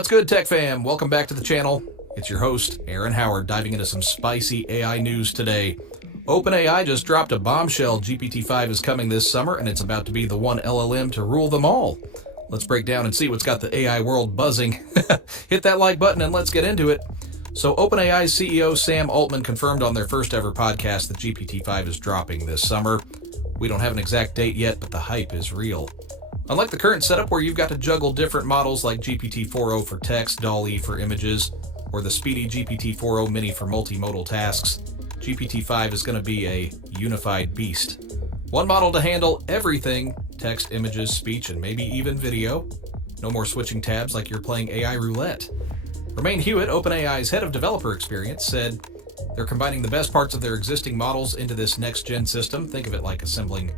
What's good, Tech Fam? Welcome back to the channel. It's your host, Aaron Howard, diving into some spicy AI news today. OpenAI just dropped a bombshell. GPT-5 is coming this summer, and it's about to be the one LLM to rule them all. Let's break down and see what's got the AI world buzzing. Hit that like button and let's get into it. So OpenAI's CEO Sam Altman confirmed on their first ever podcast that GPT-5 is dropping this summer. We don't have an exact date yet, but the hype is real. Unlike the current setup where you've got to juggle different models like GPT-4o for text, DALL-E for images, or the speedy GPT-4o mini for multimodal tasks, GPT-5 is going to be a unified beast. One model to handle everything: text, images, speech, and maybe even video. No more switching tabs like you're playing AI roulette. Romain Hewitt, OpenAI's head of developer experience, said they're combining the best parts of their existing models into this next-gen system. Think of it like assembling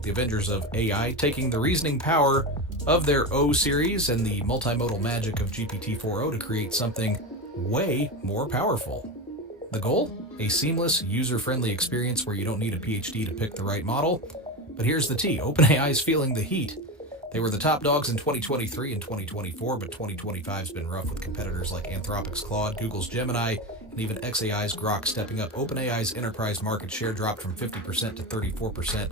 the Avengers of AI, taking the reasoning power of their O series and the multimodal magic of GPT-4o to create something way more powerful. The goal? A seamless, user-friendly experience where you don't need a PhD to pick the right model. But here's the tea. OpenAI's feeling the heat. They were the top dogs in 2023 and 2024, but 2025's been rough with competitors like Anthropic's Claude, Google's Gemini, and even xAI's Grok stepping up. OpenAI's enterprise market share dropped from 50% to 34%,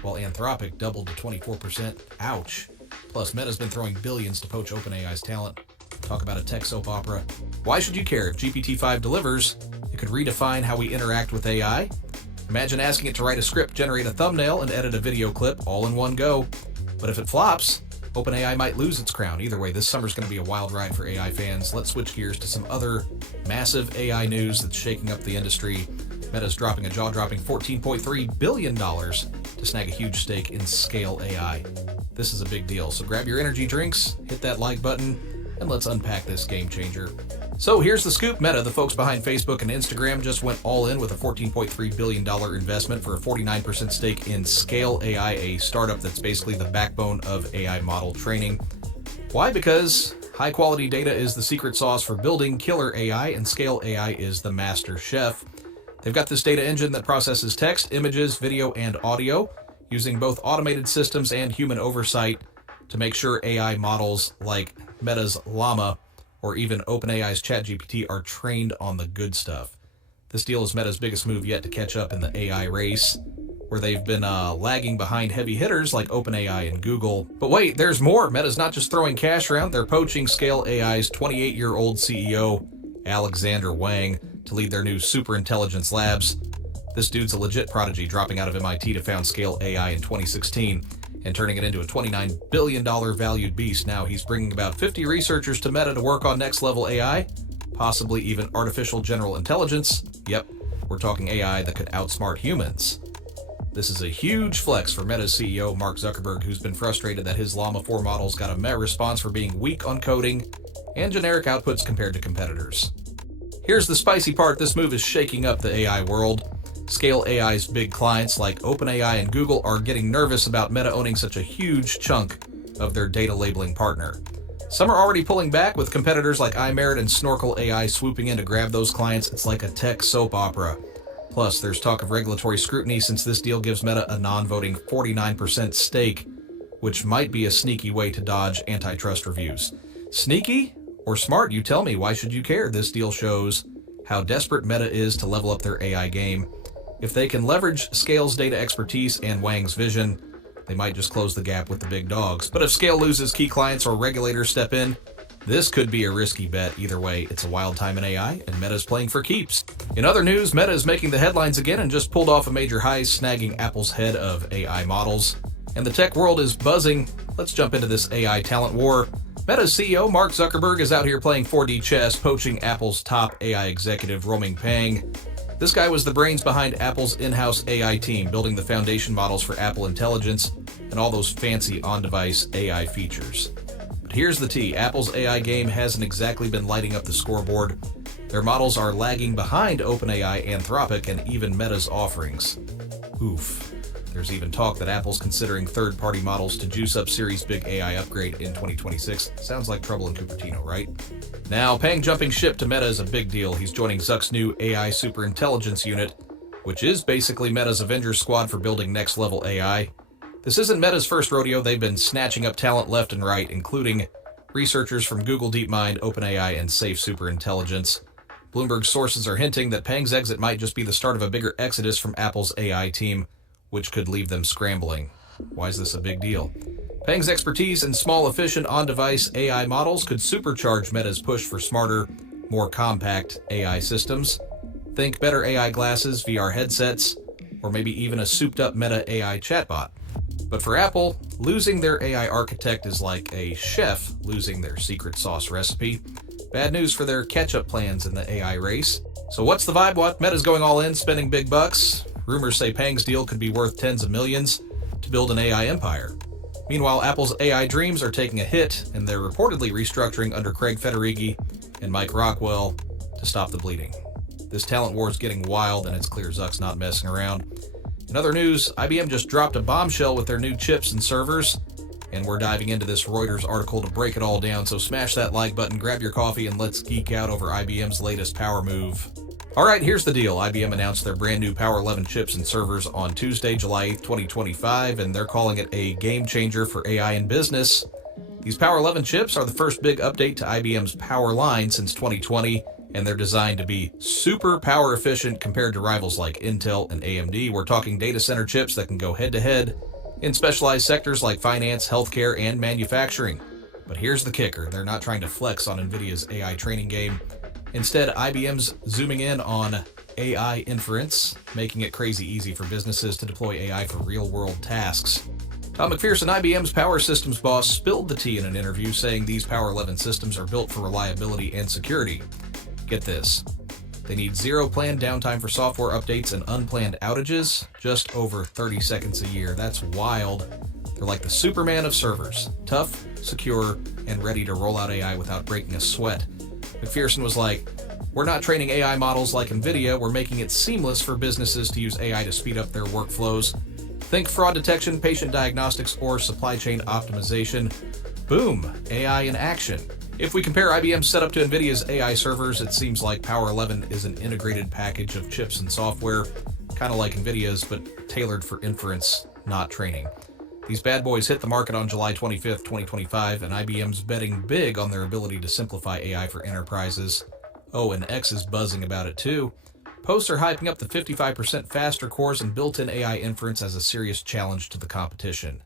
while Anthropic doubled to 24%. Ouch. Plus, Meta's been throwing billions to poach OpenAI's talent. Talk about a tech soap opera. Why should you care? If GPT-5 delivers, it could redefine how we interact with AI. Imagine asking it to write a script, generate a thumbnail, and edit a video clip all in one go. But if it flops, OpenAI might lose its crown. Either way, this summer's going to be a wild ride for AI fans. Let's switch gears to some other massive AI news that's shaking up the industry. Meta's dropping a jaw-dropping $14.3 billion to snag a huge stake in Scale AI. This is a big deal, so grab your energy drinks, hit that like button, and let's unpack this game changer. So here's the scoop. Meta, the folks behind Facebook and Instagram, just went all in with a $14.3 billion investment for a 49% stake in Scale AI, a startup that's basically the backbone of AI model training. Why? Because high-quality data is the secret sauce for building killer AI, and Scale AI is the master chef. They've got this data engine that processes text, images, video, and audio, using both automated systems and human oversight to make sure AI models like Meta's Llama or even OpenAI's ChatGPT are trained on the good stuff. This deal is Meta's biggest move yet to catch up in the AI race, where they've been lagging behind heavy hitters like OpenAI and Google. But wait, there's more. Meta's not just throwing cash around, they're poaching Scale AI's 28-year-old CEO, Alexandr Wang, to lead their new Superintelligence Labs. This dude's a legit prodigy, dropping out of MIT to found Scale AI in 2016 and turning it into a $29 billion valued beast. Now he's bringing about 50 researchers to Meta to work on next-level AI, possibly even artificial general intelligence. Yep, we're talking AI that could outsmart humans. This is a huge flex for Meta's CEO, Mark Zuckerberg, who's been frustrated that his Llama 4 models got a Meta response for being weak on coding and generic outputs compared to competitors. Here's the spicy part. This move is shaking up the AI world. Scale AI's big clients like OpenAI and Google are getting nervous about Meta owning such a huge chunk of their data labeling partner. Some are already pulling back, with competitors like iMerit and Snorkel AI swooping in to grab those clients. It's like a tech soap opera. Plus, there's talk of regulatory scrutiny since this deal gives Meta a non-voting 49% stake, which might be a sneaky way to dodge antitrust reviews. Sneaky or smart? You tell me. Why should you care? This deal shows how desperate Meta is to level up their AI game. If they can leverage Scale's data expertise and Wang's vision, they might just close the gap with the big dogs. But if Scale loses key clients or regulators step in, this could be a risky bet. Either way, it's a wild time in AI, and Meta's playing for keeps. In other news, Meta is making the headlines again and just pulled off a major heist, snagging Apple's head of AI models. And the tech world is buzzing. Let's jump into this AI talent war. Meta's CEO, Mark Zuckerberg, is out here playing 4D chess, poaching Apple's top AI executive, Ruoming Pang. This guy was the brains behind Apple's in-house AI team, building the foundation models for Apple Intelligence and all those fancy on-device AI features. But here's the tea. Apple's AI game hasn't exactly been lighting up the scoreboard. Their models are lagging behind OpenAI, Anthropic, and even Meta's offerings. Oof. There's even talk that Apple's considering third-party models to juice up Siri's big AI upgrade in 2026. Sounds like trouble in Cupertino, right? Now, Pang jumping ship to Meta is a big deal. He's joining Zuck's new AI Superintelligence unit, which is basically Meta's Avengers squad for building next-level AI. This isn't Meta's first rodeo. They've been snatching up talent left and right, including researchers from Google DeepMind, OpenAI, and Safe Superintelligence. Bloomberg sources are hinting that Pang's exit might just be the start of a bigger exodus from Apple's AI team, which could leave them scrambling. Why is this a big deal? Pang's expertise in small, efficient, on-device AI models could supercharge Meta's push for smarter, more compact AI systems. Think better AI glasses, VR headsets, or maybe even a souped-up Meta AI chatbot. But for Apple, losing their AI architect is like a chef losing their secret sauce recipe. Bad news for their catch-up plans in the AI race. So what's the vibe? What? Meta's going all in, spending big bucks. Rumors say Pang's deal could be worth tens of millions to build an AI empire. Meanwhile, Apple's AI dreams are taking a hit, and they're reportedly restructuring under Craig Federighi and Mike Rockwell to stop the bleeding. This talent war is getting wild, and it's clear Zuck's not messing around. In other news, IBM just dropped a bombshell with their new chips and servers, and we're diving into this Reuters article to break it all down, so smash that like button, grab your coffee, and let's geek out over IBM's latest power move. Alright, here's the deal. IBM announced their brand new Power 11 chips and servers on Tuesday, July 8, 2025, and they're calling it a game changer for AI in business. These Power 11 chips are the first big update to IBM's Power line since 2020, and they're designed to be super power efficient compared to rivals like Intel and AMD. We're talking data center chips that can go head-to-head in specialized sectors like finance, healthcare, and manufacturing. But here's the kicker. They're not trying to flex on NVIDIA's AI training game. Instead, IBM's zooming in on AI inference, making it crazy easy for businesses to deploy AI for real-world tasks. Tom McPherson, IBM's Power Systems boss, spilled the tea in an interview, saying these Power 11 systems are built for reliability and security. Get this. They need zero planned downtime for software updates and unplanned outages, just over 30 seconds a year. That's wild. They're like the Superman of servers. Tough, secure, and ready to roll out AI without breaking a sweat. McPherson was like, "We're not training AI models like NVIDIA, we're making it seamless for businesses to use AI to speed up their workflows. Think fraud detection, patient diagnostics, or supply chain optimization. Boom, AI in action." If we compare IBM's setup to NVIDIA's AI servers, it seems like Power 11 is an integrated package of chips and software, kind of like NVIDIA's, but tailored for inference, not training. These bad boys hit the market on July 25th, 2025, and IBM's betting big on their ability to simplify AI for enterprises. Oh, and X is buzzing about it too. Posts are hyping up the 55% faster cores and built-in AI inference as a serious challenge to the competition.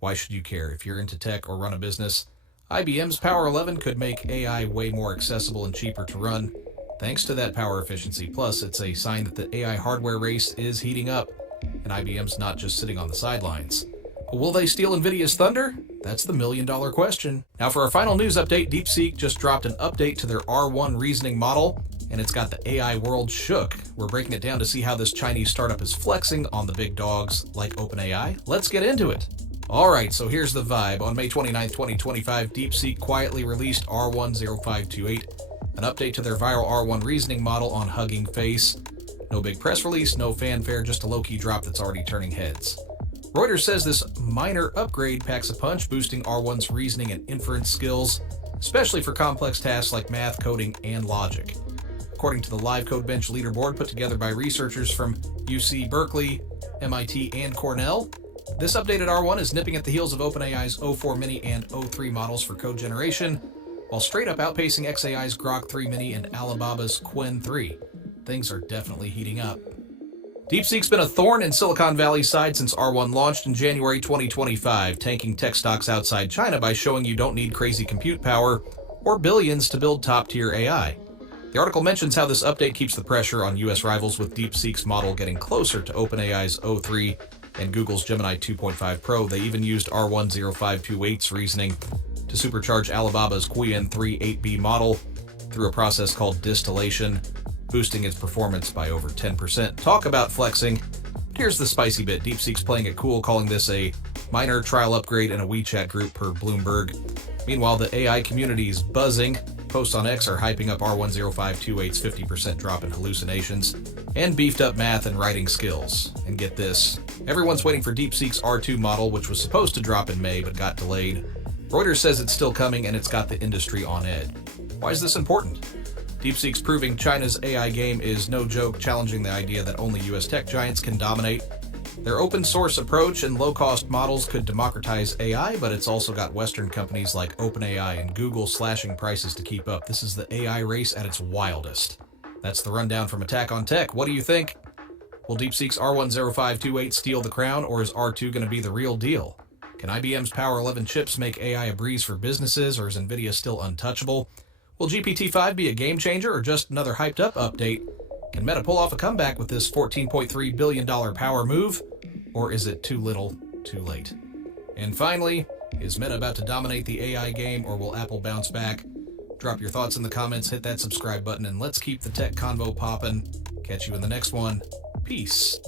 Why should you care? If you're into tech or run a business, IBM's Power 11 could make AI way more accessible and cheaper to run, thanks to that power efficiency. Plus, it's a sign that the AI hardware race is heating up, and IBM's not just sitting on the sidelines. But will they steal NVIDIA's thunder? That's the million-dollar question. Now for our final news update, DeepSeek just dropped an update to their R1 reasoning model, and it's got the AI world shook. We're breaking it down to see how this Chinese startup is flexing on the big dogs like OpenAI. Let's get into it. Alright, so here's the vibe. On May 29, 2025, DeepSeek quietly released R10528, an update to their viral R1 reasoning model on Hugging Face. No big press release, no fanfare, just a low-key drop that's already turning heads. Reuters says this minor upgrade packs a punch, boosting R1's reasoning and inference skills, especially for complex tasks like math, coding, and logic. According to the Live Code Bench leaderboard put together by researchers from UC Berkeley, MIT, and Cornell, this updated R1 is nipping at the heels of OpenAI's O4 Mini and O3 models for code generation, while straight up outpacing xAI's Grok 3 Mini and Alibaba's Qwen 3. Things are definitely heating up. DeepSeek's been a thorn in Silicon Valley's side since R1 launched in January 2025, tanking tech stocks outside China by showing you don't need crazy compute power or billions to build top-tier AI. The article mentions how this update keeps the pressure on US rivals, with DeepSeek's model getting closer to OpenAI's O3 and Google's Gemini 2.5 Pro. They even used R10528's reasoning to supercharge Alibaba's Qwen 3 8B model through a process called distillation, boosting its performance by over 10%. Talk about flexing. Here's the spicy bit. DeepSeek's playing it cool, calling this a minor trial upgrade in a WeChat group per Bloomberg. Meanwhile, the AI community's buzzing. Posts on X are hyping up R10528's 50% drop in hallucinations and beefed up math and writing skills. And get this, everyone's waiting for DeepSeek's R2 model, which was supposed to drop in May but got delayed. Reuters says it's still coming and it's got the industry on edge. Why is this important? DeepSeek's proving China's AI game is no joke, challenging the idea that only US tech giants can dominate. Their open source approach and low-cost models could democratize AI, but it's also got Western companies like OpenAI and Google slashing prices to keep up. This is the AI race at its wildest. That's the rundown from Attack on Tech. What do you think? Will DeepSeek's R10528 steal the crown, or is R2 going to be the real deal? Can IBM's Power 11 chips make AI a breeze for businesses, or is NVIDIA still untouchable? Will GPT-5 be a game changer, or just another hyped-up update? Can Meta pull off a comeback with this $14.3 billion power move? Or is it too little, too late? And finally, is Meta about to dominate the AI game, or will Apple bounce back? Drop your thoughts in the comments, hit that subscribe button, and let's keep the tech convo poppin'. Catch you in the next one. Peace.